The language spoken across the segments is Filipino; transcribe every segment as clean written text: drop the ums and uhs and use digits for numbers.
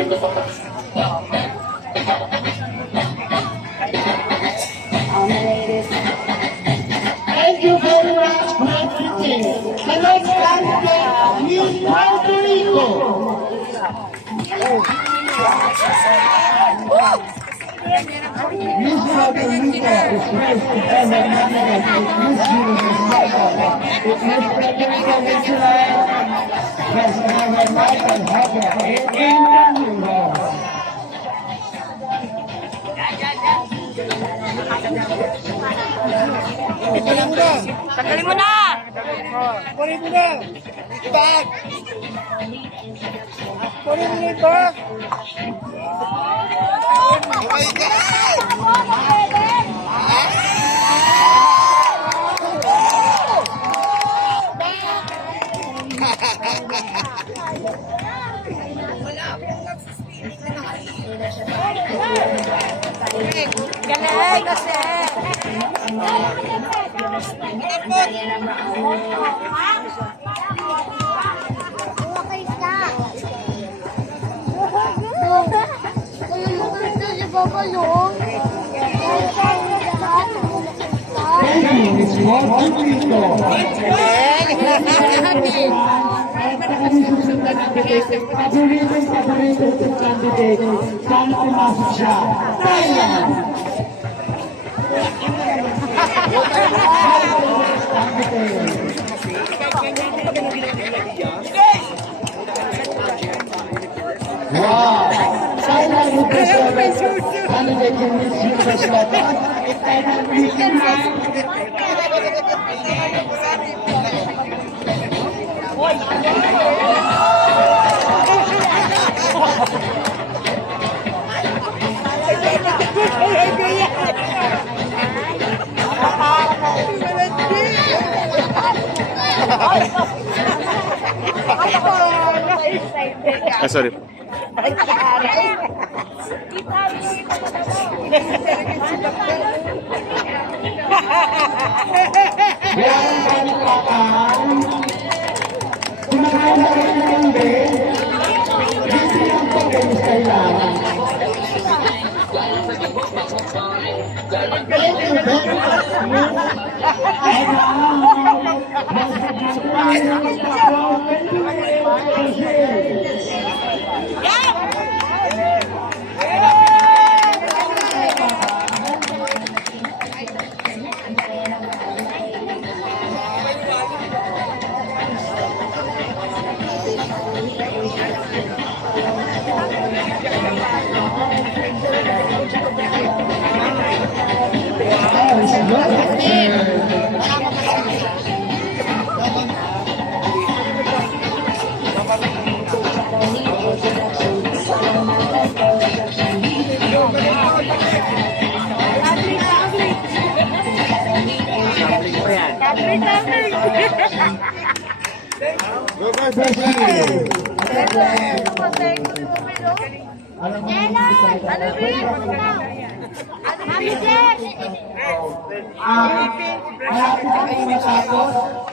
Thank you very much for everything. The next candidate is Puerto Rico. Miss Puerto Rico is placed to ever nominate Miss Universe Michael. If Miss Puerto Rico wins tonight, let's have a Michael Hopper in the world. Tanggalin mo na! Kunin mo na! Ibag! Kunin mo na ibag! Oh my God! Galing kasi! It's Puerto Rico. Paborito candidate. Sana pumasok siya. Thailand. Wow! Thailand represents candidate in Miss Universe Swak. Sorry.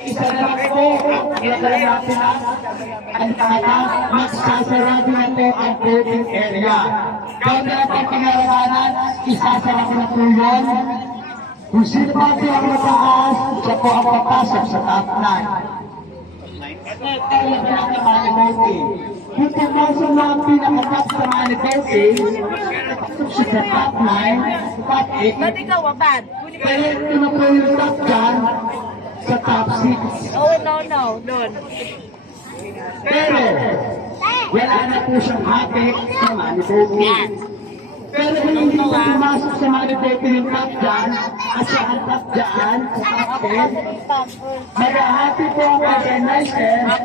Isa na lang po, ilagay natin ang tahanan, magsasarado na po ang voting area. Gawin na po ang Pangkalawakan, isasara ko na po yun. Kung sino pa po ang mataas, siya po ang papasok sa top 9. Ay, lang ang money voting. Kung pumasok na ang pinakatap sa money voting, papasok siya sa top 9, top 8. Ba't ikaw, wabad? Pero ito na po yung top 10 sa top 6. Oh, no, doon. Pero, wala na po siyang hapik sa money voting. Pero kung hindi pa pumasok sa money voting yung top dyan, at siya ang top dyan, sa top 10, mag-happy po ang organizer at